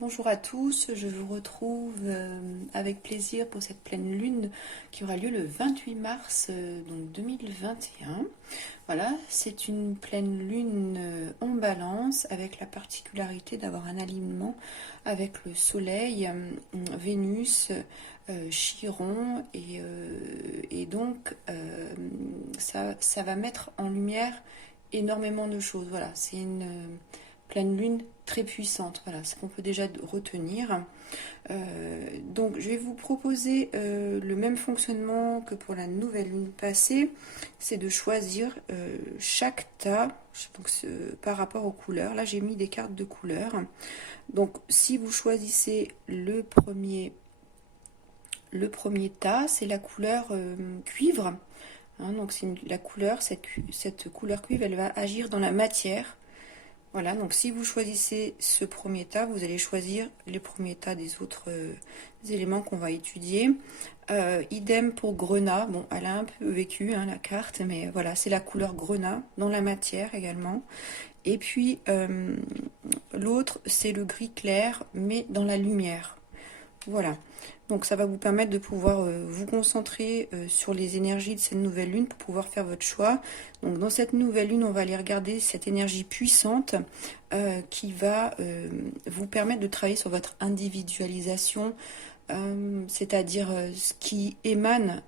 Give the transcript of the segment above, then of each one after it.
Bonjour à tous, je vous retrouve avec plaisir pour cette pleine lune qui aura lieu le 28 mars donc 2021. Voilà, c'est une pleine lune en balance avec la particularité d'avoir un alignement avec le soleil, Vénus, Chiron et donc ça va mettre en lumière énormément de choses. Voilà, c'est une pleine lune très puissante. Voilà ce qu'on peut déjà retenir. Donc je vais vous proposer le même fonctionnement que pour la nouvelle lune passée, c'est de choisir chaque tas donc, par rapport aux couleurs. Là j'ai mis des cartes de couleurs. Donc si vous choisissez le premier tas, c'est la couleur cuivre. Hein, donc c'est la couleur, cette couleur cuivre, elle va agir dans la matière. Voilà, donc si vous choisissez ce premier tas, vous allez choisir les premiers tas des autres éléments qu'on va étudier. Idem pour grenat. Bon, elle a un peu vécu hein, la carte, mais voilà, c'est la couleur grenat dans la matière également. Et puis l'autre, c'est le gris clair, mais dans la lumière. Voilà. Donc ça va vous permettre de pouvoir vous concentrer sur les énergies de cette nouvelle lune pour pouvoir faire votre choix. Donc dans cette nouvelle lune, on va aller regarder cette énergie puissante qui va vous permettre de travailler sur votre individualisation, c'est-à-dire ce qui émane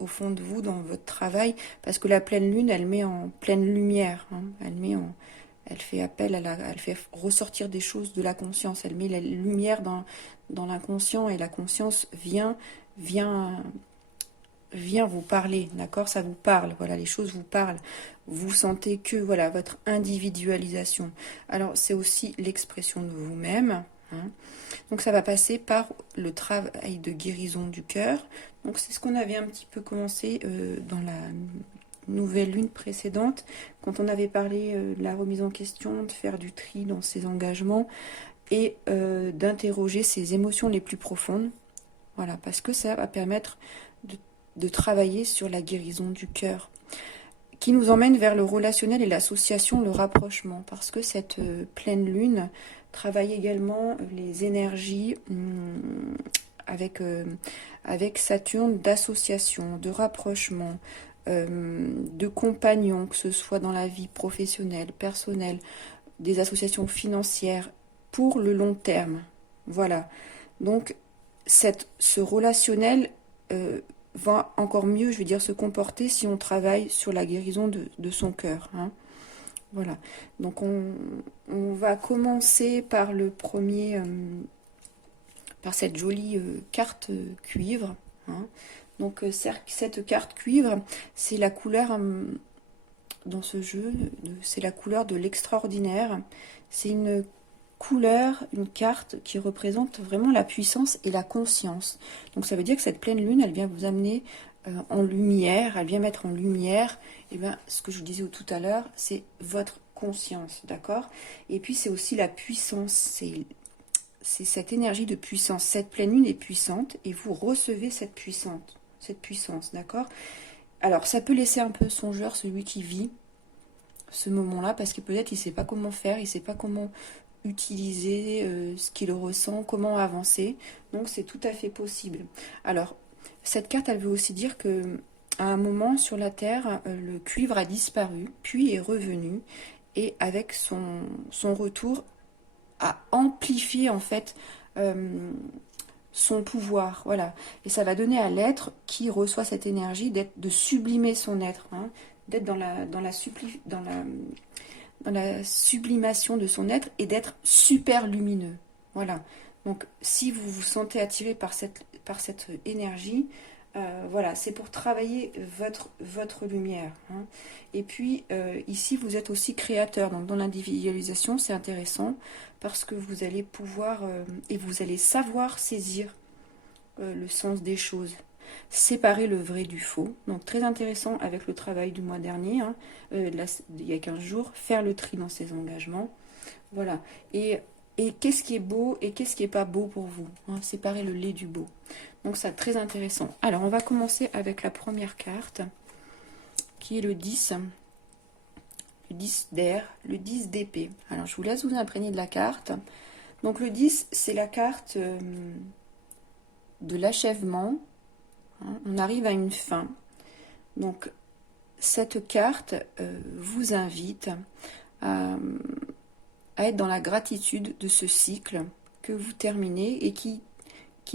au fond de vous dans votre travail, parce que la pleine lune, elle met en pleine lumière, hein, elle fait appel elle fait ressortir des choses de la conscience, elle met la lumière dans l'inconscient et la conscience vient vous parler, d'accord? Ça vous parle, voilà, les choses vous parlent. Vous sentez que, voilà, votre individualisation. Alors, c'est aussi l'expression de vous-même, hein. Donc, ça va passer par le travail de guérison du cœur. Donc, c'est ce qu'on avait un petit peu commencé dans la nouvelle lune précédente, quand on avait parlé de la remise en question, de faire du tri dans ses engagements et d'interroger ses émotions les plus profondes. Voilà, parce que ça va permettre de travailler sur la guérison du cœur, qui nous emmène vers le relationnel et l'association, le rapprochement, parce que cette pleine lune travaille également les énergies avec Saturne d'association, de rapprochement, de compagnons, que ce soit dans la vie professionnelle, personnelle, des associations financières pour le long terme. Voilà. Donc, ce relationnel va encore mieux, je veux dire, se comporter si on travaille sur la guérison de son cœur, hein. Voilà. Donc, on va commencer par le premier, par cette jolie carte cuivre, hein. Donc, cette carte cuivre, c'est la couleur dans ce jeu, c'est la couleur de l'extraordinaire. C'est une couleur, une carte qui représente vraiment la puissance et la conscience. Donc ça veut dire que cette pleine lune, elle vient vous amener en lumière, elle vient mettre en lumière, et bien, ce que je vous disais tout à l'heure, c'est votre conscience, d'accord? Et puis c'est aussi la puissance, c'est cette énergie de puissance. Cette pleine lune est puissante et vous recevez cette puissance, d'accord? Alors ça peut laisser un peu songeur celui qui vit ce moment-là, parce que peut-être il ne sait pas comment faire, il ne sait pas comment utiliser ce qu'il ressent, comment avancer. Donc c'est tout à fait possible. Alors, cette carte, elle veut aussi dire que à un moment sur la Terre, le cuivre a disparu, puis est revenu, et avec son retour, a amplifié en fait son pouvoir. Voilà. Et ça va donner à l'être qui reçoit cette énergie de sublimer son être, hein, d'être dans la sublimation de son être et d'être super lumineux. Voilà. Donc, si vous vous sentez attiré par cette énergie, voilà, c'est pour travailler votre lumière, hein. Et puis, ici, vous êtes aussi créateur. Donc, dans l'individualisation, c'est intéressant parce que vous allez pouvoir et vous allez savoir saisir le sens des choses, séparer le vrai du faux. Donc très intéressant avec le travail du mois dernier, hein, il y a 15 jours, faire le tri dans ses engagements. Voilà. Et qu'est-ce qui est beau et qu'est-ce qui n'est pas beau pour vous, hein, séparer le lait du beau. Donc ça, très intéressant. Alors on va commencer avec la première carte, qui est le 10. Le 10 d'air, le 10 d'épée. Alors je vous laisse vous imprégner de la carte. Donc le 10, c'est la carte de l'achèvement. Hein, on arrive à une fin. Donc cette carte vous invite à, à être dans la gratitude de ce cycle que vous terminez et qui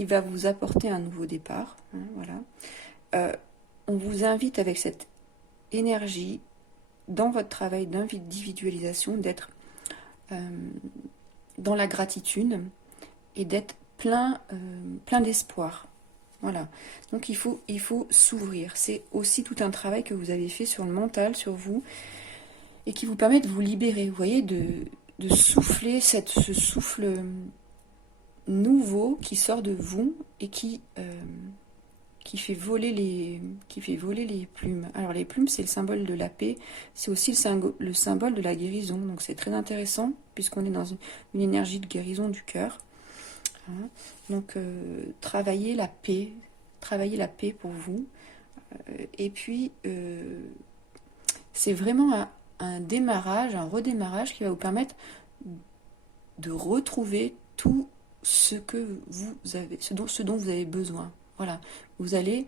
va vous apporter un nouveau départ. Hein, voilà. On vous invite avec cette énergie dans votre travail d'individualisation d'être dans la gratitude et d'être plein d'espoir. Voilà. Donc il faut s'ouvrir. C'est aussi tout un travail que vous avez fait sur le mental, sur vous, et qui vous permet de vous libérer. Vous voyez, de souffler ce souffle nouveau qui sort de vous et qui fait voler les plumes. Alors les plumes, c'est le symbole de la paix, c'est aussi le symbole de la guérison. Donc c'est très intéressant puisqu'on est dans une énergie de guérison du cœur. Hein. Donc travaillez la paix pour vous. Et puis c'est vraiment un démarrage, un redémarrage qui va vous permettre de retrouver tout ce que vous avez, ce dont vous avez besoin. Voilà, vous allez,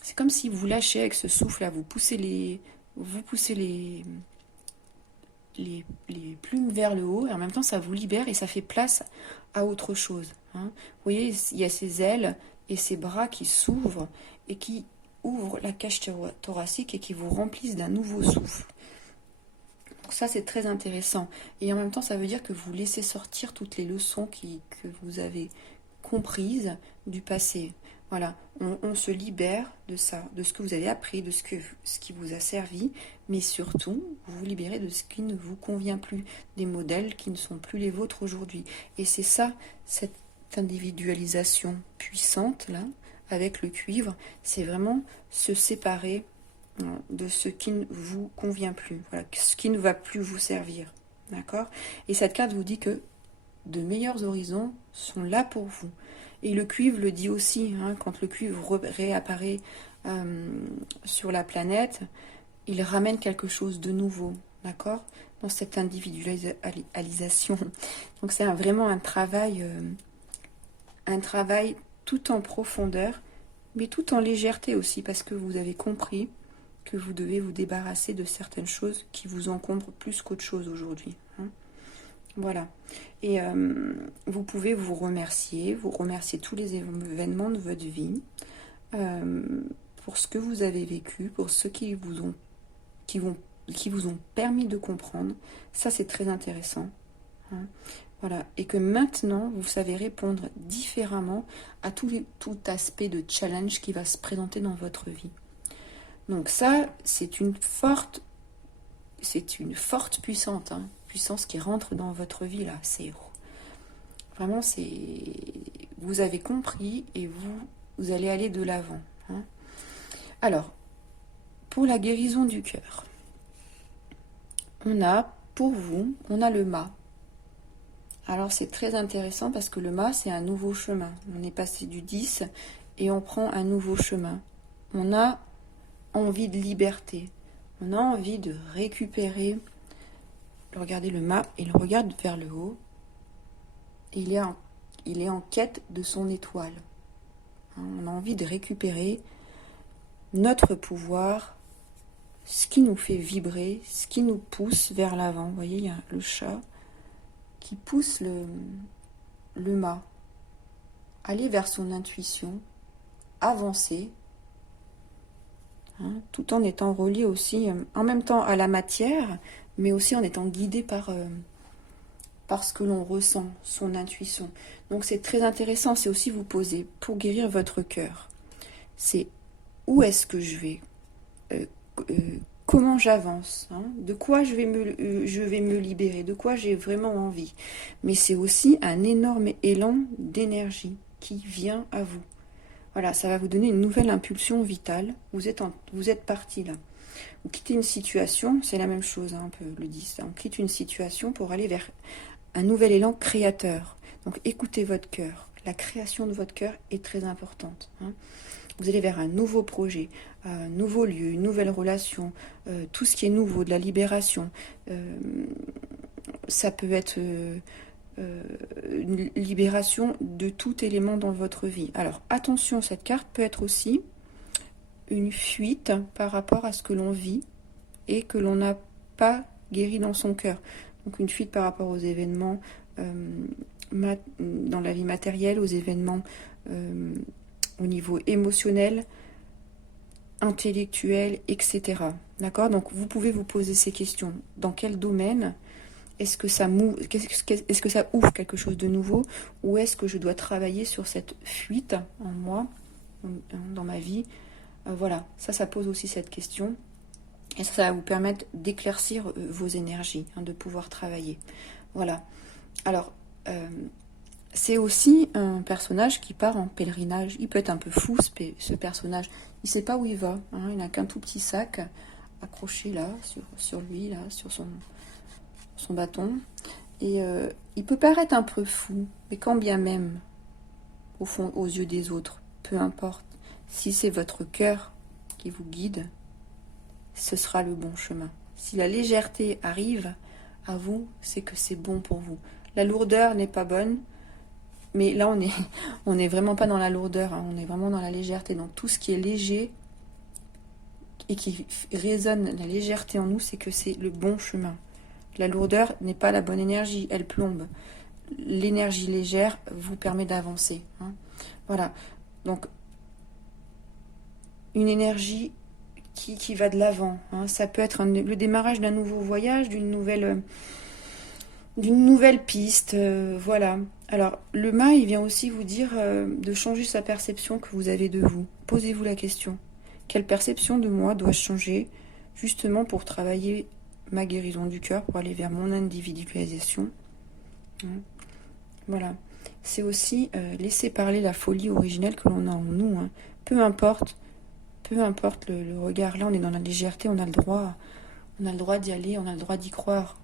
c'est comme si vous lâchez avec ce souffle-là, vous poussez les plumes vers le haut et en même temps ça vous libère et ça fait place à autre chose. Hein. Vous voyez, il y a ces ailes et ces bras qui s'ouvrent et qui ouvrent la cage thoracique et qui vous remplissent d'un nouveau souffle. Donc ça c'est très intéressant et en même temps ça veut dire que vous laissez sortir toutes les leçons que vous avez comprises du passé. Voilà, on se libère de ça, de ce que vous avez appris, de ce qui vous a servi, mais surtout, vous vous libérez de ce qui ne vous convient plus, des modèles qui ne sont plus les vôtres aujourd'hui. Et c'est ça, cette individualisation puissante, là, avec le cuivre, c'est vraiment se séparer de ce qui ne vous convient plus, voilà, ce qui ne va plus vous servir. D'accord ? Et cette carte vous dit que de meilleurs horizons sont là pour vous. Et le cuivre le dit aussi, hein, quand le cuivre réapparaît sur la planète, il ramène quelque chose de nouveau, d'accord ? Dans cette individualisation. Donc c'est vraiment un travail tout en profondeur, mais tout en légèreté aussi, parce que vous avez compris que vous devez vous débarrasser de certaines choses qui vous encombrent plus qu'autre chose aujourd'hui. Hein. Voilà. Et vous pouvez vous remercier tous les événements de votre vie, pour ce que vous avez vécu, pour ceux qui vous ont permis de comprendre. Ça, c'est très intéressant. Hein. Voilà. Et que maintenant, vous savez répondre différemment à tout aspect de challenge qui va se présenter dans votre vie. Donc ça, c'est une forte puissance qui rentre dans votre vie là. C'est vraiment, vous avez compris et vous allez aller de l'avant. Hein. Alors, pour la guérison du cœur, on a le mât. Alors c'est très intéressant parce que le mât, c'est un nouveau chemin. On est passé du 10 et on prend un nouveau chemin. On a envie de liberté. On a envie de récupérer. Regardez le mât, il regarde vers le haut. Il est en quête de son étoile. On a envie de récupérer notre pouvoir, ce qui nous fait vibrer, ce qui nous pousse vers l'avant. Vous voyez, il y a le chat qui pousse le mât. Aller vers son intuition, avancer, hein, tout en étant relié aussi, en même temps à la matière, mais aussi en étant guidé par ce que l'on ressent, son intuition. Donc c'est très intéressant, c'est aussi vous poser, pour guérir votre cœur, c'est où est-ce que je vais, comment j'avance, hein, de quoi je vais me libérer, de quoi j'ai vraiment envie. Mais c'est aussi un énorme élan d'énergie qui vient à vous. Voilà, ça va vous donner une nouvelle impulsion vitale. Vous êtes parti là. Vous quittez une situation, c'est la même chose, hein, un peu le 10. On quitte une situation pour aller vers un nouvel élan créateur. Donc écoutez votre cœur. La création de votre cœur est très importante. Hein. Vous allez vers un nouveau projet, un nouveau lieu, une nouvelle relation, tout ce qui est nouveau, de la libération. Ça peut être une libération de tout élément dans votre vie. Alors attention, cette carte peut être aussi une fuite par rapport à ce que l'on vit et que l'on n'a pas guéri dans son cœur. Donc une fuite par rapport aux événements dans la vie matérielle, aux événements au niveau émotionnel, intellectuel, etc. D'accord? Donc vous pouvez vous poser ces questions. Dans quel domaine est-ce que ça ouvre quelque chose de nouveau, ou est-ce que je dois travailler sur cette fuite en moi, dans ma vie? Voilà, ça pose aussi cette question. Et ça va vous permettre d'éclaircir vos énergies, de pouvoir travailler. Voilà. Alors, c'est aussi un personnage qui part en pèlerinage. Il peut être un peu fou, ce personnage. Il ne sait pas où il va. Il n'a qu'un tout petit sac accroché là, sur lui, là, sur son bâton. Et il peut paraître un peu fou, mais quand bien même, au fond, aux yeux des autres, peu importe, si c'est votre cœur qui vous guide, ce sera le bon chemin. Si la légèreté arrive à vous, c'est que c'est bon pour vous. La lourdeur n'est pas bonne, mais là on est vraiment pas dans la lourdeur, on est vraiment dans la légèreté. Donc tout ce qui est léger et qui résonne la légèreté en nous, c'est que c'est le bon chemin. La lourdeur n'est pas la bonne énergie, elle plombe. L'énergie légère vous permet d'avancer. Voilà. Donc une énergie qui va de l'avant. Ça peut être le démarrage d'un nouveau voyage, d'une nouvelle piste. Voilà. Alors, le mât, il vient aussi vous dire de changer sa perception que vous avez de vous. Posez-vous la question. Quelle perception de moi dois-je changer justement pour travailler ma guérison du cœur, pour aller vers mon individualisation? Voilà. C'est aussi laisser parler la folie originelle que l'on a en nous. Peu importe le regard, là on est dans la légèreté, on a le droit d'y aller, on a le droit d'y croire.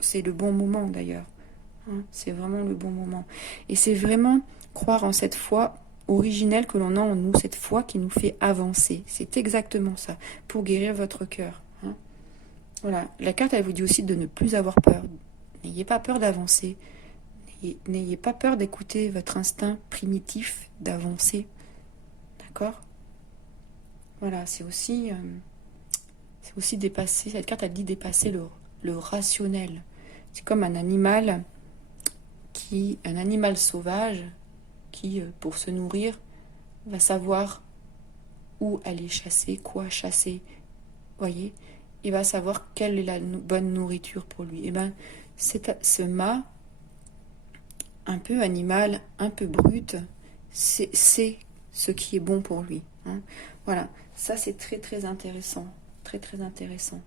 C'est le bon moment d'ailleurs. C'est vraiment le bon moment. Et c'est vraiment croire en cette foi originelle que l'on a en nous, cette foi qui nous fait avancer. C'est exactement ça, pour guérir votre cœur. Voilà. La carte, elle vous dit aussi de ne plus avoir peur. N'ayez pas peur d'avancer. N'ayez pas peur d'écouter votre instinct primitif d'avancer. D'accord ? Voilà, c'est aussi dépasser, cette carte elle dit dépasser le rationnel. C'est comme un animal sauvage qui, pour se nourrir, va savoir où aller chasser, quoi chasser. Voyez, il va savoir quelle est la bonne nourriture pour lui. Et bien, ce mât, un peu animal, un peu brut, c'est ce qui est bon pour lui. Voilà, ça c'est très très intéressant, très très intéressant.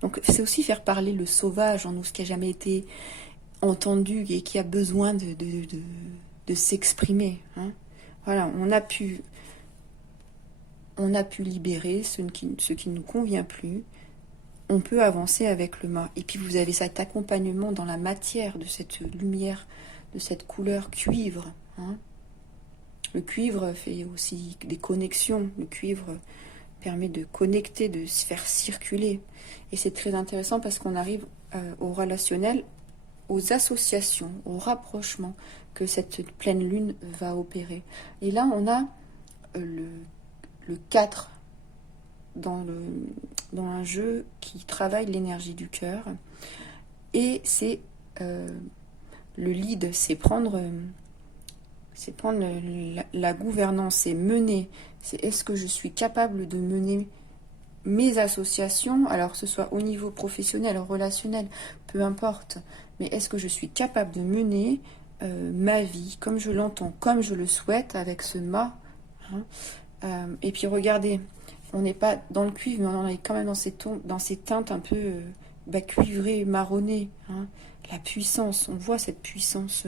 Donc c'est aussi faire parler le sauvage en nous, ce qui n'a jamais été entendu et qui a besoin de s'exprimer. Voilà, on a pu libérer ce qui ne nous convient plus. On peut avancer avec le mât. Et puis vous avez cet accompagnement dans la matière de cette lumière, de cette couleur cuivre. Le cuivre fait aussi des connexions. Le cuivre permet de connecter, de se faire circuler. Et c'est très intéressant parce qu'on arrive au relationnel, aux associations, au rapprochement que cette pleine lune va opérer. Et là, on a le 4 dans un jeu qui travaille l'énergie du cœur. Et c'est le lead, c'est prendre la gouvernance, c'est mener. C'est est-ce que je suis capable de mener mes associations, alors que ce soit au niveau professionnel, relationnel, peu importe, mais est-ce que je suis capable de mener ma vie comme je l'entends, comme je le souhaite avec ce mât. Et puis regardez, on n'est pas dans le cuivre, mais on est quand même dans ces teintes un peu cuivrées, marronnées. La puissance, on voit cette puissance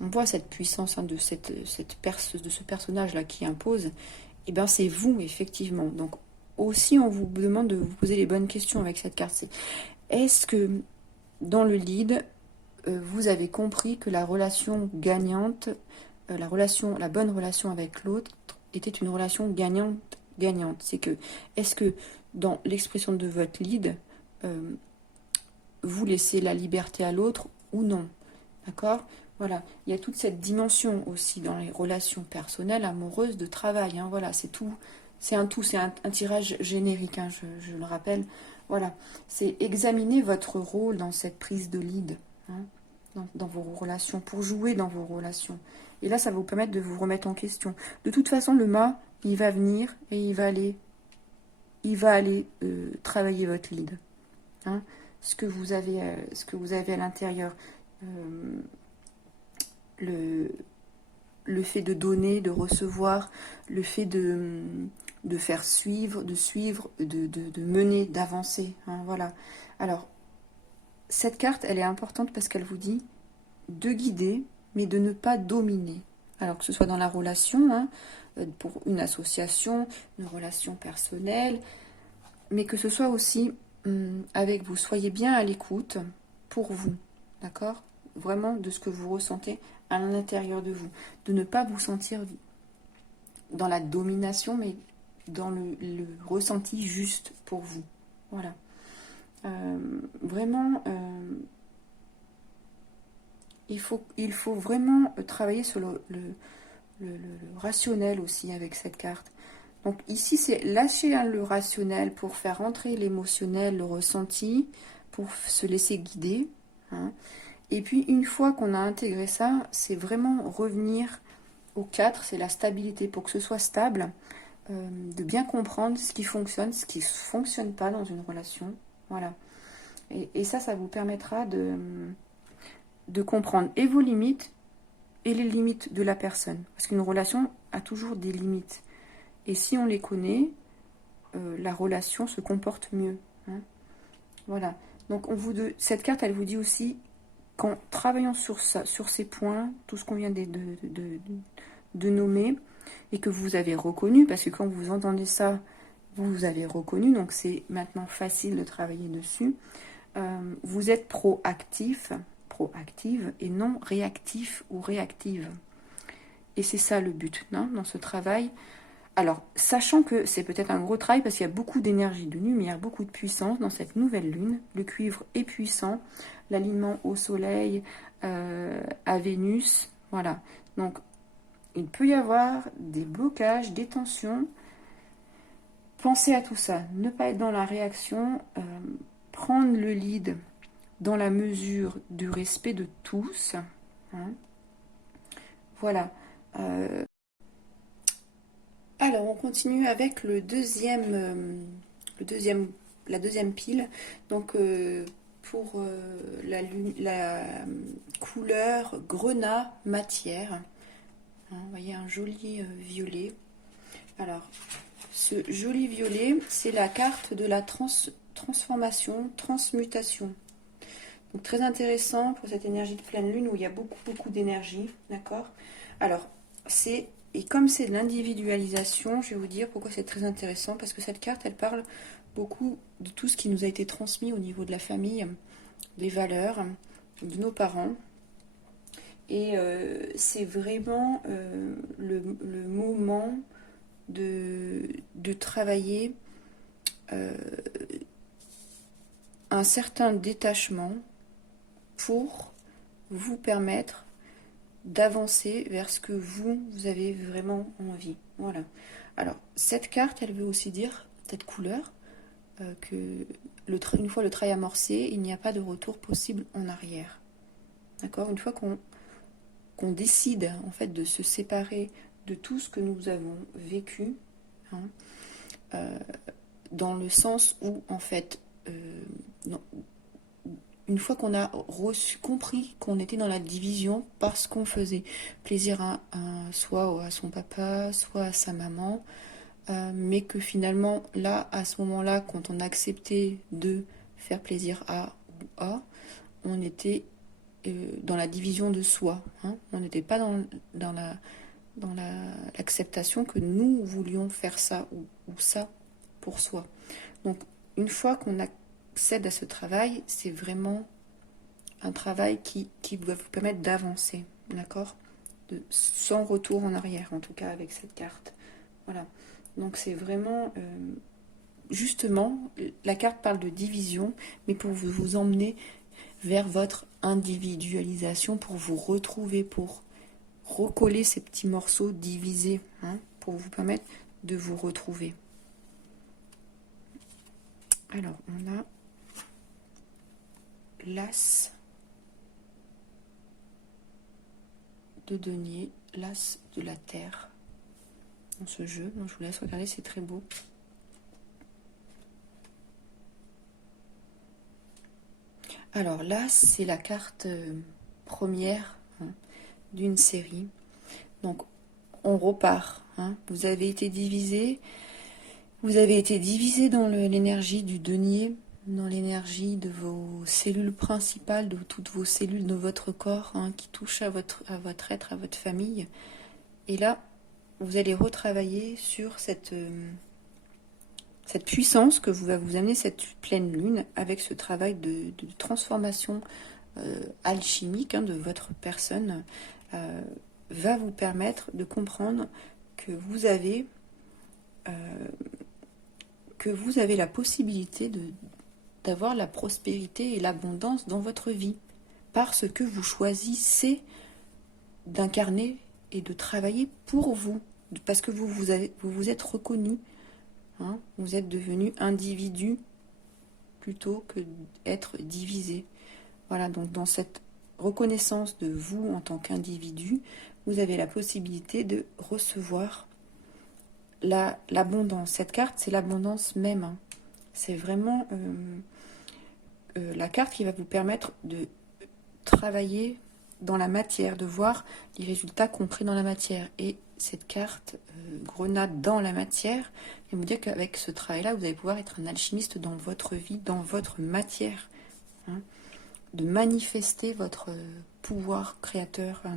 de ce personnage-là qui impose. Et bien c'est vous, effectivement. Donc aussi, on vous demande de vous poser les bonnes questions avec cette carte. Est-ce que dans le lead, vous avez compris que la relation gagnante, la bonne relation avec l'autre était une relation gagnante. C'est que, est-ce que dans l'expression de votre lead, vous laissez la liberté à l'autre ou non. D'accord? Voilà, il y a toute cette dimension aussi dans les relations personnelles, amoureuses, de travail. Hein, voilà, c'est tout. C'est un tout, c'est un tirage générique, hein, je le rappelle. Voilà, c'est examiner votre rôle dans cette prise de lead, hein, dans vos relations, pour jouer dans vos relations. Et là, ça va vous permettre de vous remettre en question. De toute façon, le mât, il va venir et il va aller travailler votre lead. Hein, ce que vous avez à l'intérieur. Le fait de donner, de recevoir, le fait de faire suivre, de mener, d'avancer. Hein, voilà. Alors, cette carte, elle est importante parce qu'elle vous dit de guider, mais de ne pas dominer. Alors que ce soit dans la relation, hein, pour une association, une relation personnelle, mais que ce soit aussi avec vous. Soyez bien à l'écoute pour vous, d'accord? Vraiment de ce que vous ressentez à l'intérieur de vous. De ne pas vous sentir dans la domination, mais dans le ressenti juste pour vous. Voilà. Vraiment, il faut vraiment travailler sur le rationnel aussi avec cette carte. Donc ici, c'est lâcher le rationnel pour faire entrer l'émotionnel, le ressenti, pour se laisser guider. Hein. Et puis, une fois qu'on a intégré ça, c'est vraiment revenir au 4, c'est la stabilité, pour que ce soit stable, de bien comprendre ce qui fonctionne, ce qui ne fonctionne pas dans une relation. Voilà. Et ça vous permettra de comprendre et vos limites et les limites de la personne. Parce qu'une relation a toujours des limites. Et si on les connaît, la relation se comporte mieux. Hein. Voilà. Donc cette carte, elle vous dit aussi qu'en travaillant sur ça, sur ces points, tout ce qu'on vient de nommer, et que vous avez reconnu, parce que quand vous entendez ça, vous avez reconnu, donc c'est maintenant facile de travailler dessus. Vous êtes proactive et non réactif ou réactive. Et c'est ça le but, non, dans ce travail. Alors, sachant que c'est peut-être un gros travail parce qu'il y a beaucoup d'énergie, de lumière, beaucoup de puissance dans cette nouvelle lune. Le cuivre est puissant, l'alignement au soleil, à Vénus, voilà. Donc, il peut y avoir des blocages, des tensions. Pensez à tout ça, ne pas être dans la réaction, prendre le lead dans la mesure du respect de tous. Hein. Voilà. Alors, on continue avec la deuxième pile. Donc, pour la couleur grenat matière. Hein, vous voyez un joli violet. Alors, ce joli violet, c'est la carte de la transformation, transmutation. Donc, très intéressant pour cette énergie de pleine lune où il y a beaucoup d'énergie. D'accord? Alors, et comme c'est de l'individualisation, je vais vous dire pourquoi c'est très intéressant, parce que cette carte, elle parle beaucoup de tout ce qui nous a été transmis au niveau de la famille, des valeurs, de nos parents. Et c'est vraiment le moment de travailler un certain détachement pour vous permettre d'avancer vers ce que vous avez vraiment envie. Voilà. Alors, cette carte, elle veut aussi dire, cette couleur, que une fois le travail amorcé, il n'y a pas de retour possible en arrière. D'accord? Une fois qu'on décide, en fait, de se séparer de tout ce que nous avons vécu, hein, dans le sens où, en fait, non, une fois qu'on a compris qu'on était dans la division parce qu'on faisait plaisir soit à son papa, soit à sa maman, mais que finalement, là, à ce moment-là, quand on acceptait de faire plaisir à ou à, on était dans la division de soi. Hein. On n'était pas dans l'acceptation que nous voulions faire ça ou ça pour soi. Donc, une fois qu'on accède à ce travail, c'est vraiment un travail qui va vous permettre d'avancer, d'accord, sans retour en arrière, en tout cas avec cette carte. Voilà. Donc c'est vraiment, justement, la carte parle de division, mais pour vous emmener vers votre individualisation pour vous retrouver, pour recoller ces petits morceaux divisés, hein, pour vous permettre de vous retrouver. Alors, on a l'as de denier, l'as de la terre dans ce jeu. Donc, je vous laisse regarder, c'est très beau. Alors là, c'est la carte première, hein, d'une série. Donc, on repart. Hein. Vous avez été divisé. Vous avez été divisé dans l'énergie du denier, dans l'énergie de vos cellules principales, de toutes vos cellules de votre corps, hein, qui touchent à votre être, à votre famille. Et là, vous allez retravailler sur cette puissance que va vous amener cette pleine lune avec ce travail de transformation alchimique, hein, de votre personne, va vous permettre de comprendre que vous avez la possibilité d'avoir la prospérité et l'abondance dans votre vie, parce que vous choisissez d'incarner et de travailler pour vous, parce que vous vous êtes reconnu, hein, vous êtes devenu individu plutôt que d'être divisé. Voilà, donc dans cette reconnaissance de vous en tant qu'individu, vous avez la possibilité de recevoir l'abondance. Cette carte, c'est l'abondance même. Hein. C'est vraiment la carte qui va vous permettre de travailler dans la matière, de voir les résultats concrets dans la matière. Et cette carte grenade dans la matière, et vous dire qu'avec ce travail-là, vous allez pouvoir être un alchimiste dans votre vie, dans votre matière. Hein, de manifester votre pouvoir créateur, hein,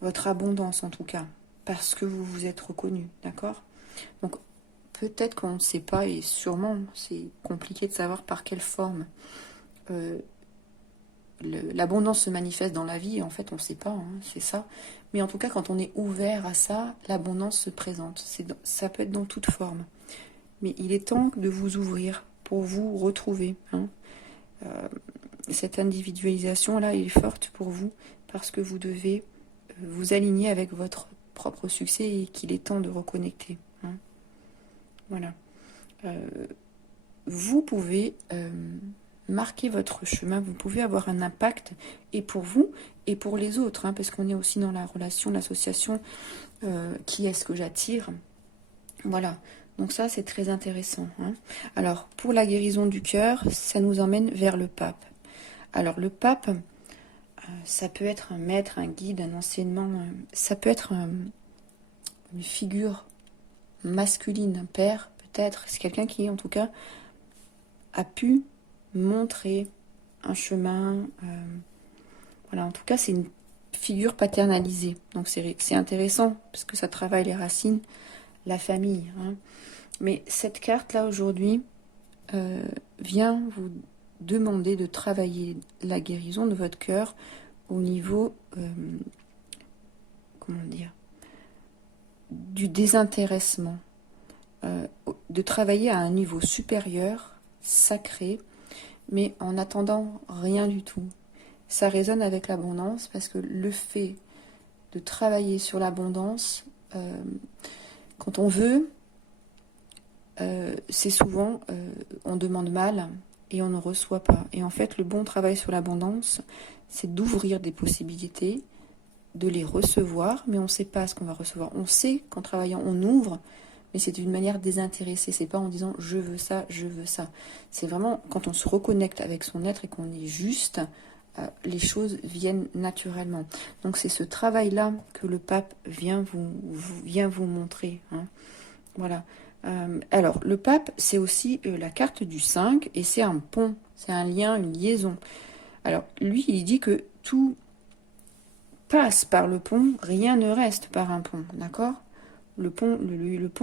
votre abondance en tout cas, parce que vous vous êtes reconnu, d'accord? Donc peut-être qu'on ne sait pas, et sûrement c'est compliqué de savoir par quelle forme l'abondance se manifeste dans la vie. En fait on ne sait pas, hein, c'est ça. Mais en tout cas quand on est ouvert à ça, l'abondance se présente. Ça peut être dans toute forme. Mais il est temps de vous ouvrir pour vous retrouver. Hein. Cette individualisation-là est forte pour vous parce que vous devez vous aligner avec votre propre succès et qu'il est temps de reconnecter. Hein. Voilà. Vous pouvez marquer votre chemin, vous pouvez avoir un impact et pour vous et pour les autres, hein, parce qu'on est aussi dans la relation, l'association, qui est-ce que j'attire. Voilà. Donc ça, c'est très intéressant. Hein. Alors, pour la guérison du cœur, ça nous emmène vers le pape. Alors, le pape, ça peut être un maître, un guide, un enseignement, ça peut être une figure masculine, un père, peut-être. C'est quelqu'un qui, en tout cas, a pu montrer un chemin. Voilà, en tout cas, c'est une figure paternalisée. Donc, c'est intéressant, parce que ça travaille les racines, la famille. Hein. Mais cette carte-là, aujourd'hui, vient vous demander de travailler la guérison de votre cœur au niveau, comment dire, du désintéressement, de travailler à un niveau supérieur, sacré, mais en attendant rien du tout. Ça résonne avec l'abondance parce que le fait de travailler sur l'abondance, quand on veut, c'est souvent on demande mal et on ne reçoit pas. Et en fait, le bon travail sur l'abondance, c'est d'ouvrir des possibilités, de les recevoir, mais on ne sait pas ce qu'on va recevoir. On sait qu'en travaillant, on ouvre, mais c'est d'une manière désintéressée. C'est pas en disant je veux ça, je veux ça. C'est vraiment quand on se reconnecte avec son être et qu'on est juste, les choses viennent naturellement. Donc c'est ce travail-là que le pape vient vous montrer. Hein. Voilà. Alors, le pape, c'est aussi la carte du 5 et c'est un pont, c'est un lien, une liaison. Alors, lui, il dit que tout passe par le pont, rien ne reste par un pont, d'accord? Le pont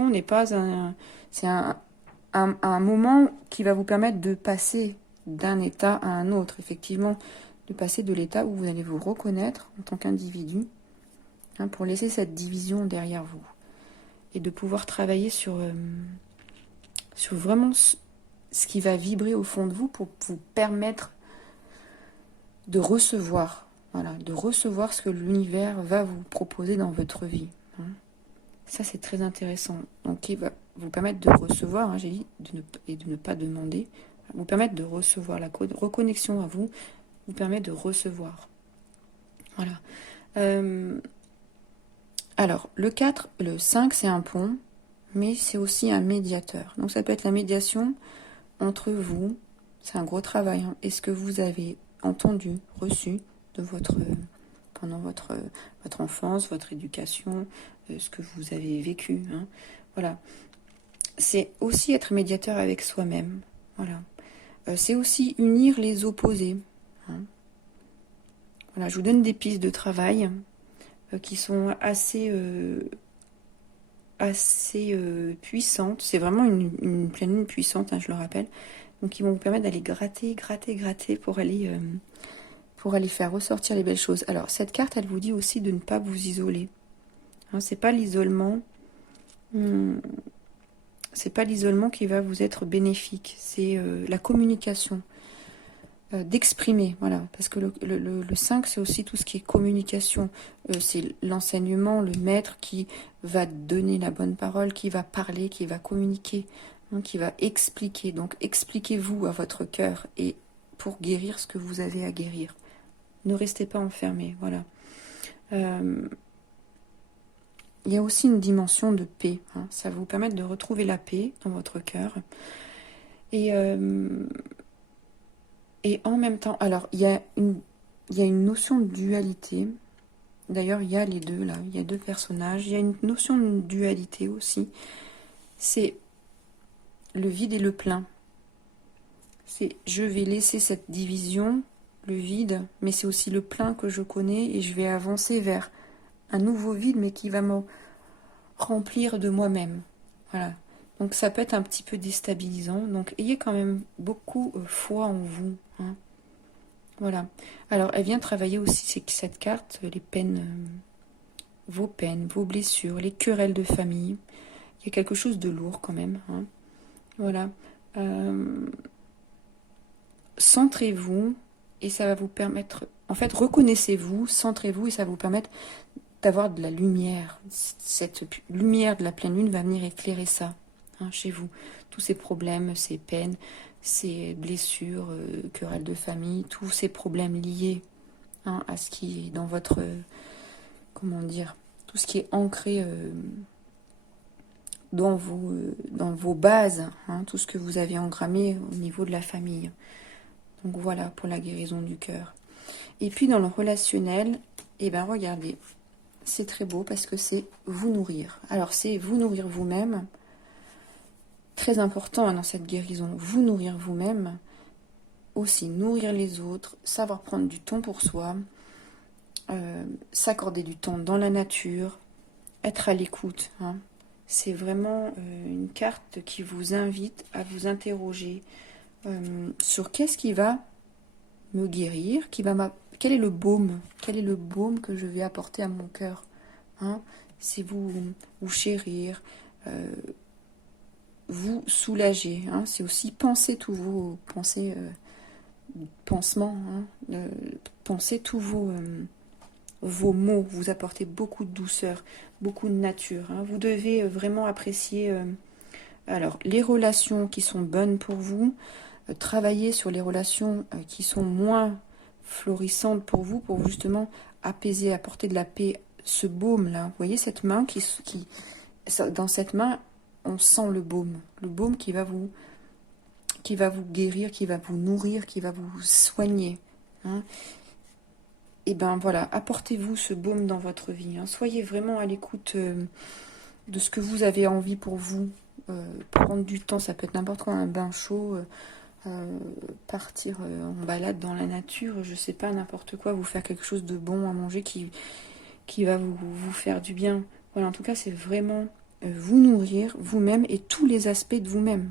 n'est pas un... C'est un moment qui va vous permettre de passer d'un état à un autre, effectivement, de passer de l'état où vous allez vous reconnaître en tant qu'individu, hein, pour laisser cette division derrière vous. Et de pouvoir travailler sur vraiment ce qui va vibrer au fond de vous pour vous permettre de recevoir. Voilà, de recevoir ce que l'univers va vous proposer dans votre vie. Hein. Ça, c'est très intéressant. Donc, il va vous permettre de recevoir, hein, j'ai dit, et de ne pas demander, vous permettre de recevoir. La reconnexion à vous vous permet de recevoir. Voilà. Alors, le 4, le 5, c'est un pont, mais c'est aussi un médiateur. Donc, ça peut être la médiation entre vous. C'est un gros travail. Hein. Est-ce que vous avez entendu, reçu de pendant votre enfance, votre éducation, ce que vous avez vécu. Hein. Voilà. C'est aussi être médiateur avec soi-même. Voilà. C'est aussi unir les opposés. Hein. Voilà, je vous donne des pistes de travail qui sont assez puissantes. C'est vraiment une pleine lune puissante, hein, je le rappelle. Donc, ils vont vous permettre d'aller gratter pour aller faire ressortir les belles choses. Alors, cette carte, elle vous dit aussi de ne pas vous isoler. Hein, c'est pas l'isolement. C'est pas l'isolement qui va vous être bénéfique. C'est la communication. D'exprimer, voilà. Parce que le 5, c'est aussi tout ce qui est communication. C'est l'enseignement, le maître qui va donner la bonne parole, qui va parler, qui va communiquer, hein, qui va expliquer. Donc, expliquez-vous à votre cœur et pour guérir ce que vous avez à guérir. Ne restez pas enfermés, voilà. Il y a aussi une dimension de paix. Hein. Ça va vous permettre de retrouver la paix dans votre cœur. Et en même temps, alors, il y a une notion de dualité. D'ailleurs, il y a les deux, là. Il y a deux personnages. Il y a une notion de dualité aussi. C'est le vide et le plein. C'est, je vais laisser cette division, le vide, mais c'est aussi le plein que je connais et je vais avancer vers un nouveau vide, mais qui va me remplir de moi-même. Voilà. Donc ça peut être un petit peu déstabilisant. Donc ayez quand même beaucoup foi en vous. Hein. Voilà. Alors elle vient travailler aussi cette carte, les peines, vos blessures, les querelles de famille. Il y a quelque chose de lourd quand même. Hein. Voilà. Centrez-vous et ça va vous permettre... En fait, reconnaissez-vous, centrez-vous et ça va vous permettre d'avoir de la lumière. Cette lumière de la pleine lune va venir éclairer ça, hein, chez vous. Tous ces problèmes, ces peines, ces blessures, querelles de famille, tous ces problèmes liés, hein, à ce qui est dans votre... comment dire, tout ce qui est ancré dans vos bases, hein, tout ce que vous avez engrammé au niveau de la famille. Donc voilà pour la guérison du cœur. Et puis dans le relationnel, eh ben regardez, c'est très beau parce que c'est vous nourrir. Alors c'est vous nourrir vous-même, très important, hein, dans cette guérison, vous nourrir vous-même, aussi nourrir les autres, savoir prendre du temps pour soi, s'accorder du temps dans la nature, être à l'écoute. Hein. C'est vraiment une carte qui vous invite à vous interroger sur qu'est-ce qui va me guérir, quel est le baume que je vais apporter à mon cœur. Hein. C'est vous chérir, vous soulager. Hein. C'est aussi penser tous vos pansements, hein. Pensez tous vos mots, vous apportez beaucoup de douceur, beaucoup de nature. Hein. Vous devez vraiment apprécier alors les relations qui sont bonnes pour vous, travailler sur les relations qui sont moins florissantes pour vous justement apaiser, apporter de la paix, ce baume-là. Vous voyez cette main dans cette main, on sent le baume qui va vous guérir, qui va vous nourrir, qui va vous soigner. Hein. Et ben voilà, apportez-vous ce baume dans votre vie. Hein. Soyez vraiment à l'écoute de ce que vous avez envie pour vous. Prendre du temps, ça peut être n'importe quoi, un bain chaud, partir en balade dans la nature, je sais pas, n'importe quoi, vous faire quelque chose de bon à manger qui va vous faire du bien. Voilà, en tout cas, c'est vraiment vous nourrir vous-même et tous les aspects de vous-même.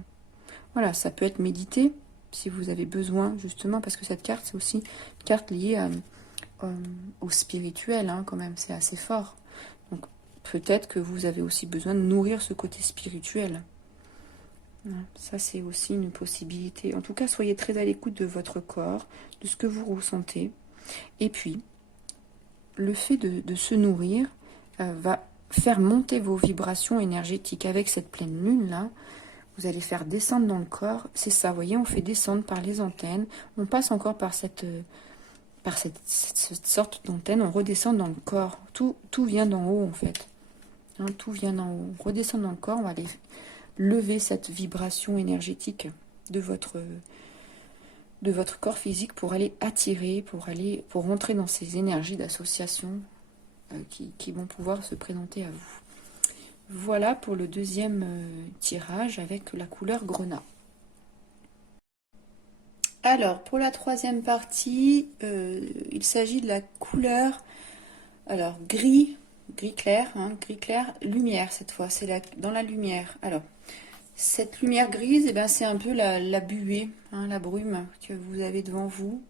Voilà, ça peut être méditer, si vous avez besoin, justement, parce que cette carte, c'est aussi une carte liée au spirituel, hein, quand même, c'est assez fort. Donc, peut-être que vous avez aussi besoin de nourrir ce côté spirituel. Ça, c'est aussi une possibilité. En tout cas, soyez très à l'écoute de votre corps, de ce que vous ressentez. Et puis, le fait de se nourrir va faire monter vos vibrations énergétiques. Avec cette pleine lune là, vous allez faire descendre dans le corps. C'est ça, vous voyez, on fait descendre par les antennes. On passe encore par cette sorte d'antenne, on redescend dans le corps. Tout vient d'en haut en fait. Hein, tout vient d'en haut. On redescend dans le corps, on va aller lever cette vibration énergétique de votre corps physique pour aller attirer, pour rentrer dans ces énergies d'association qui vont pouvoir se présenter à vous. Voilà pour le deuxième tirage avec la couleur grenat. Alors, pour la troisième partie, il s'agit de la couleur, alors gris clair, hein, gris clair, lumière cette fois, c'est dans la lumière. Alors, cette lumière grise, eh ben, c'est un peu la buée, hein, la brume que vous avez devant vous.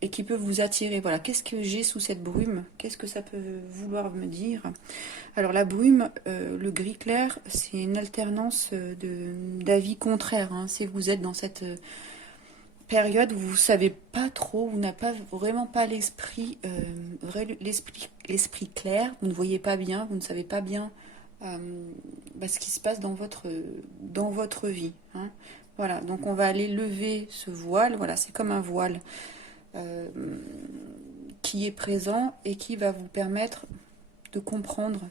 Et qui peut vous attirer. Voilà, qu'est-ce que j'ai sous cette brume? Qu'est-ce que ça peut vouloir me dire? Alors la brume, le gris clair, c'est une alternance d'avis contraires. Hein. Si vous êtes dans cette période où vous savez pas trop, vous n'avez pas vraiment pas l'esprit clair, vous ne voyez pas bien, vous ne savez pas bien ce qui se passe dans votre vie. Hein. Voilà, donc on va aller lever ce voile. Voilà, c'est comme un voile. Qui est présent et qui va vous permettre de comprendre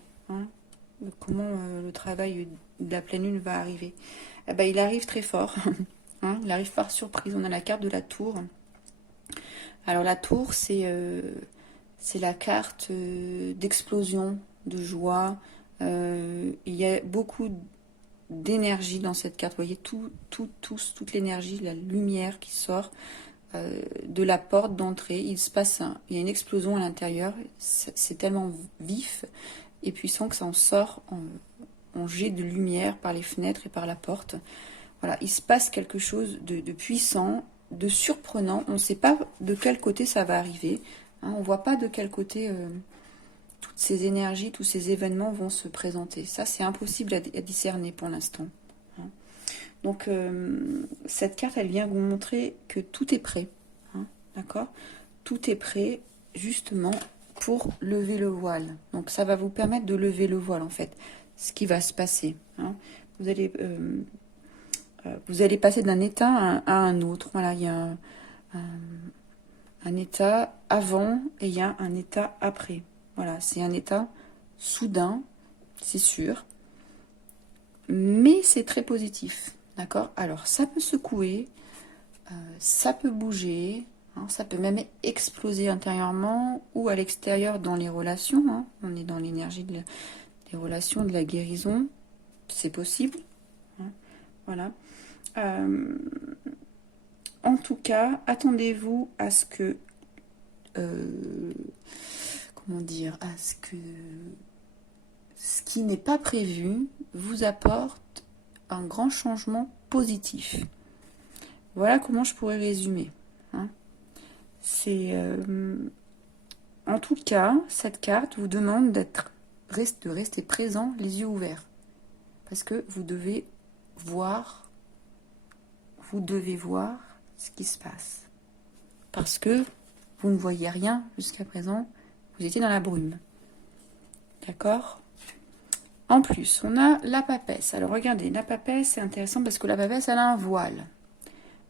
comment le travail de la pleine lune va arriver. Eh ben, il arrive très fort, hein, il arrive par surprise. On a la carte de la tour. Alors la tour, c'est la carte d'explosion, de joie. Il y a beaucoup d'énergie dans cette carte. Vous voyez toute l'énergie, la lumière qui sort de la porte d'entrée. Il y a une explosion à l'intérieur. C'est tellement vif et puissant que ça en sort en jet de lumière par les fenêtres et par la porte. Voilà, il se passe quelque chose de puissant, de surprenant. On ne sait pas de quel côté ça va arriver. Hein, on ne voit pas de quel côté toutes ces énergies, tous ces événements vont se présenter. Ça, c'est impossible à discerner pour l'instant. Donc, cette carte, elle vient vous montrer que tout est prêt. Hein, d'accord? Tout est prêt, justement, pour lever le voile. Donc, ça va vous permettre de lever le voile, en fait. Ce qui va se passer. Hein. Vous allez passer d'un état à un autre. Voilà, il y a un état avant et il y a un état après. Voilà, c'est un état soudain, c'est sûr. Mais c'est très positif. D'accord? Alors, ça peut secouer, ça peut bouger, hein, ça peut même exploser intérieurement ou à l'extérieur dans les relations. Hein. On est dans l'énergie des relations, de la guérison. C'est possible. Hein. Voilà. En tout cas, attendez-vous à ce que... comment dire? À ce que ce qui n'est pas prévu vous apporte un grand changement positif. Voilà comment je pourrais résumer. Hein. C'est en tout cas, cette carte vous demande de rester présent, les yeux ouverts, parce que vous devez voir ce qui se passe, parce que vous ne voyez rien jusqu'à présent. Vous étiez dans la brume. D'accord? En plus, on a la papesse. Alors, regardez, la papesse, c'est intéressant parce que la papesse, elle a un voile.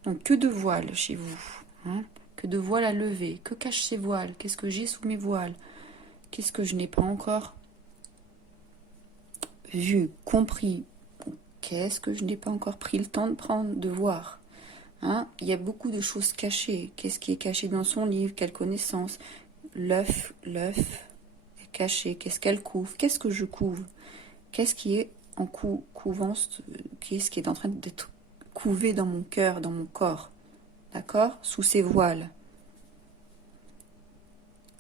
Donc, que de voiles chez vous. Hein? Que de voiles à lever. Que cachent ces voiles? Qu'est-ce que j'ai sous mes voiles? Qu'est-ce que je n'ai pas encore vu, compris? Qu'est-ce que je n'ai pas encore pris le temps de voir? Hein? Il y a beaucoup de choses cachées. Qu'est-ce qui est caché dans son livre? Quelle connaissance? L'œuf est caché. Qu'est-ce qu'elle couvre? Qu'est-ce que je couvre? Qu'est-ce qui est en couvance? Qu'est-ce qui est en train d'être couvé dans mon cœur, dans mon corps? D'accord? Sous ces voiles.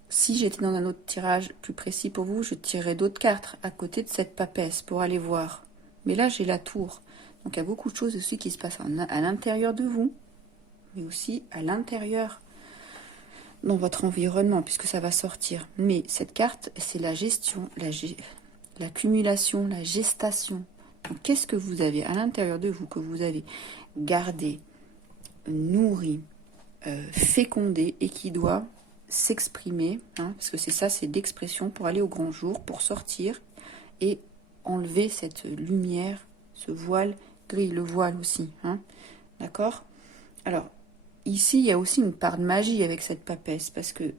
Si j'étais dans un autre tirage plus précis pour vous, je tirerais d'autres cartes à côté de cette papesse pour aller voir. Mais là, j'ai la tour. Donc, il y a beaucoup de choses aussi qui se passent à l'intérieur de vous, mais aussi à l'intérieur dans votre environnement, puisque ça va sortir. Mais cette carte, c'est la gestion, l'accumulation, la gestation. Donc, qu'est-ce que vous avez à l'intérieur de vous, que vous avez gardé, nourri, fécondé et qui doit s'exprimer, hein, parce que c'est ça, c'est l'expression pour aller au grand jour, pour sortir et enlever cette lumière, ce voile gris, le voile aussi, hein, d'accord? Alors, ici, il y a aussi une part de magie avec cette papesse, parce que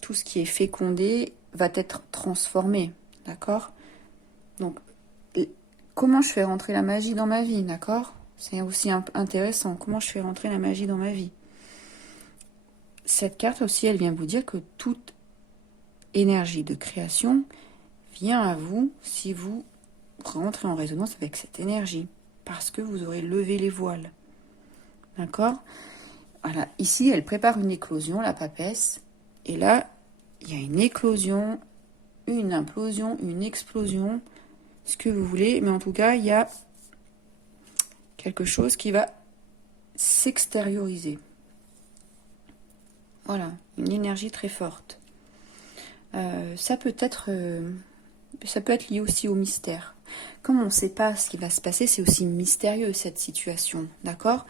tout ce qui est fécondé va être transformé, d'accord? Donc, comment je fais rentrer la magie dans ma vie, d'accord? C'est aussi intéressant, comment je fais rentrer la magie dans ma vie. Cette carte aussi, elle vient vous dire que toute énergie de création vient à vous si vous rentrez en résonance avec cette énergie, parce que vous aurez levé les voiles, d'accord? Voilà, ici, elle prépare une éclosion, la papesse, et là, il y a une éclosion, une implosion, une explosion, ce que vous voulez, mais en tout cas, il y a quelque chose qui va s'extérioriser. Voilà, une énergie très forte. Ça peut être lié aussi au mystère. Comme on ne sait pas ce qui va se passer, c'est aussi mystérieux cette situation, d'accord?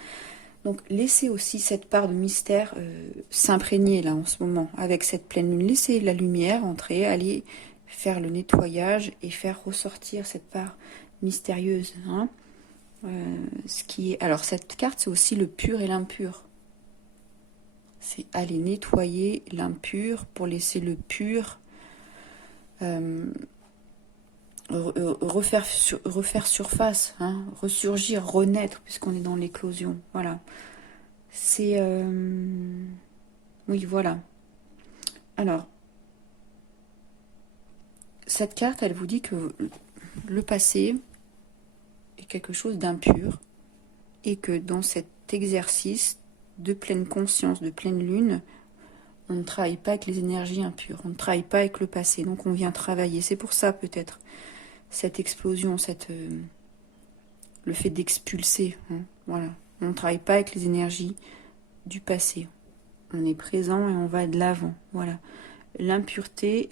Donc laissez aussi cette part de mystère s'imprégner là en ce moment, avec cette pleine lune. Laissez la lumière entrer, aller faire le nettoyage et faire ressortir cette part mystérieuse. Hein. Alors cette carte, c'est aussi le pur et l'impur. C'est aller nettoyer l'impur pour laisser le pur refaire surface, hein, ressurgir, renaître, puisqu'on est dans l'éclosion. Voilà. C'est... Oui, voilà. Alors, cette carte, elle vous dit que le passé est quelque chose d'impur et que dans cet exercice de pleine conscience, de pleine lune, on ne travaille pas avec les énergies impures, on ne travaille pas avec le passé, donc on vient travailler. C'est pour ça peut-être cette explosion, le fait d'expulser. Hein, voilà. On ne travaille pas avec les énergies du passé. On est présent et on va de l'avant. Voilà. L'impureté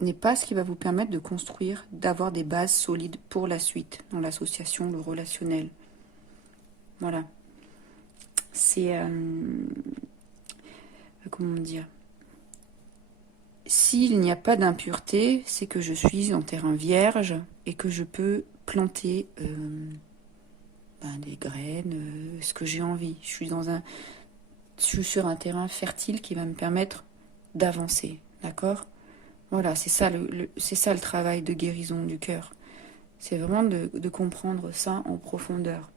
n'est pas ce qui va vous permettre de construire, d'avoir des bases solides pour la suite, dans l'association, le relationnel. Voilà. C'est... comment dire ? S'il n'y a pas d'impureté, c'est que je suis en terrain vierge et que je peux planter des graines, ce que j'ai envie. Je suis sur un terrain fertile qui va me permettre d'avancer, d'accord ? Voilà, c'est ça le travail de guérison du cœur. C'est vraiment de comprendre ça en profondeur.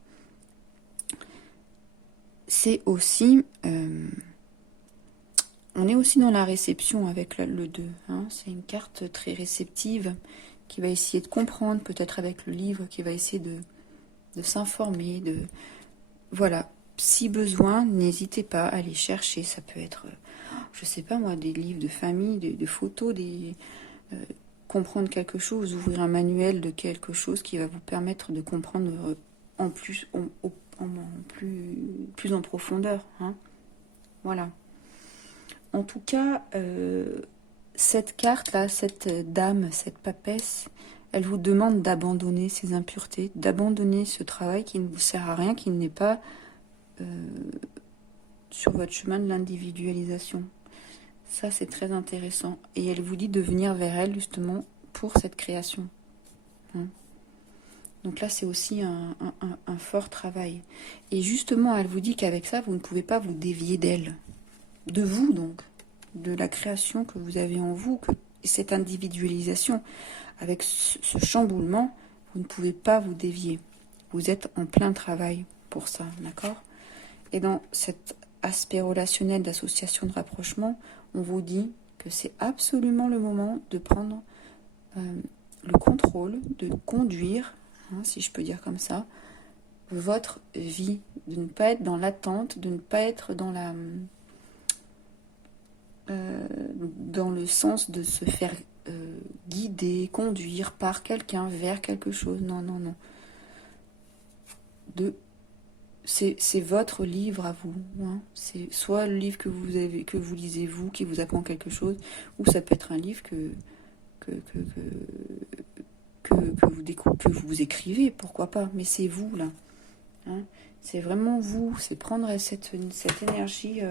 C'est aussi... on est aussi dans la réception avec le 2. Hein. C'est une carte très réceptive qui va essayer de comprendre, peut-être avec le livre, qui va essayer de s'informer. Voilà. Si besoin, n'hésitez pas à aller chercher. Ça peut être, je sais pas moi, des livres de famille, de photos, comprendre quelque chose, ouvrir un manuel de quelque chose qui va vous permettre de comprendre en plus, plus en profondeur. Hein. Voilà. En tout cas, cette carte-là, cette dame, cette papesse, elle vous demande d'abandonner ces impuretés, d'abandonner ce travail qui ne vous sert à rien, qui n'est pas sur votre chemin de l'individualisation. Ça, c'est très intéressant. Et elle vous dit de venir vers elle, justement, pour cette création. Hein. Donc là, c'est aussi un fort travail. Et justement, elle vous dit qu'avec ça, vous ne pouvez pas vous dévier d'elle. De vous, donc. De la création que vous avez en vous. Cette individualisation. Avec ce chamboulement, vous ne pouvez pas vous dévier. Vous êtes en plein travail pour ça, d'accord ? Et dans cet aspect relationnel d'association de rapprochement, on vous dit que c'est absolument le moment de prendre le contrôle, de conduire, hein, si je peux dire comme ça, votre vie, de ne pas être dans l'attente, de ne pas être dans dans le sens de se faire guider, conduire par quelqu'un vers quelque chose. Non, non, non. C'est votre livre à vous. Hein. C'est soit le livre que vous lisez vous, qui vous apprend quelque chose, ou ça peut être un livre que vous écrivez, pourquoi pas. Mais c'est vous là. hein. C'est vraiment vous, c'est prendre cette énergie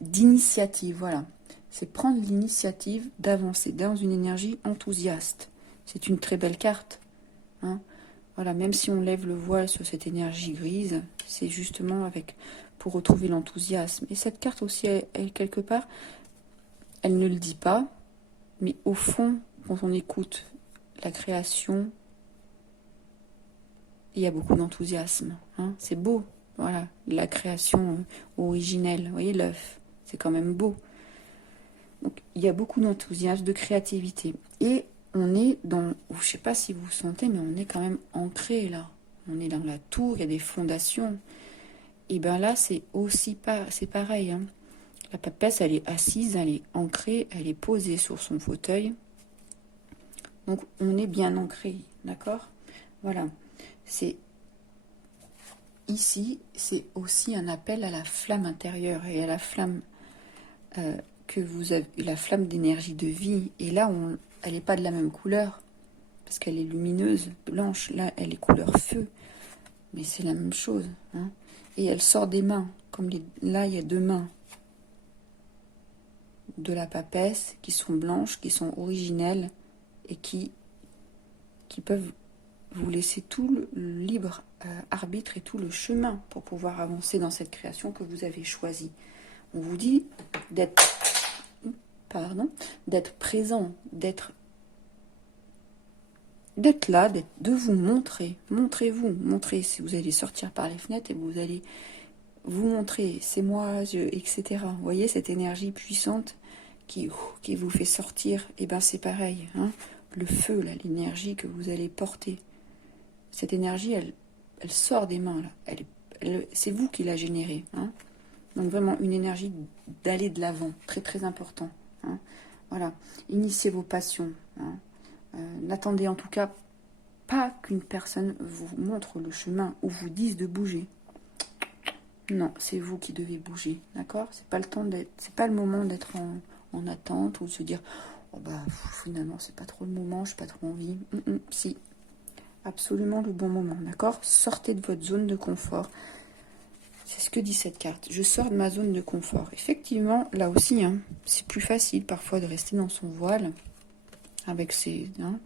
d'initiative, voilà. C'est prendre l'initiative d'avancer dans une énergie enthousiaste. C'est une très belle carte, hein. Voilà, même si on lève le voile sur cette énergie grise, c'est justement pour retrouver l'enthousiasme. Et cette carte aussi, elle, quelque part, elle ne le dit pas, mais au fond, quand on écoute la création, il y a beaucoup d'enthousiasme, hein. C'est beau, voilà, la création originelle. Vous voyez l'œuf, c'est quand même beau. Donc il y a beaucoup d'enthousiasme, de créativité. Et on est dans, je ne sais pas si vous sentez, mais on est quand même ancré là. On est dans la tour, il y a des fondations. Et bien là, c'est aussi c'est pareil, hein. La papesse, elle est assise, elle est ancrée, elle est posée sur son fauteuil. Donc on est bien ancré, d'accord? Voilà. C'est ici, c'est aussi un appel à la flamme intérieure et à la flamme que vous avez, la flamme d'énergie de vie. Et là, elle n'est pas de la même couleur parce qu'elle est lumineuse, blanche. Là, elle est couleur feu, mais c'est la même chose, hein. Et elle sort des mains, là, il y a 2 mains de la papesse qui sont blanches, qui sont originelles et qui peuvent vous laisser tout le libre arbitre et tout le chemin pour pouvoir avancer dans cette création que vous avez choisie. On vous dit d'être présent, d'être là, de vous montrer. Montrez si vous allez sortir par les fenêtres et vous allez vous montrer, c'est moi, etc. Vous voyez cette énergie puissante qui vous fait sortir, et ben c'est pareil, hein. Le feu, là, l'énergie que vous allez porter. Cette énergie, elle sort des mains, là. C'est vous qui la générez, hein. Donc vraiment une énergie d'aller de l'avant, très très important, hein. Voilà, initiez vos passions, hein. N'attendez en tout cas pas qu'une personne vous montre le chemin ou vous dise de bouger. Non, c'est vous qui devez bouger, d'accord? C'est pas le moment d'être en attente ou de se dire oh bah finalement c'est pas trop le moment, j'ai pas trop envie. Si, absolument le bon moment, d'accord? Sortez de votre zone de confort. C'est ce que dit cette carte. Je sors de ma zone de confort. Effectivement, là aussi, hein, c'est plus facile parfois de rester dans son voile, avec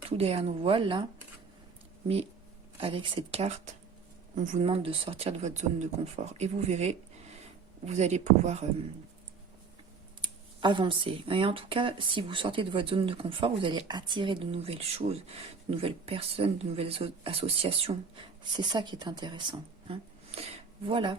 tout derrière nos voiles là. Mais avec cette carte, on vous demande de sortir de votre zone de confort. Et vous verrez, vous allez pouvoir avancer. Et en tout cas, si vous sortez de votre zone de confort, vous allez attirer de nouvelles choses, de nouvelles personnes, de nouvelles associations. C'est ça qui est intéressant, hein. Voilà.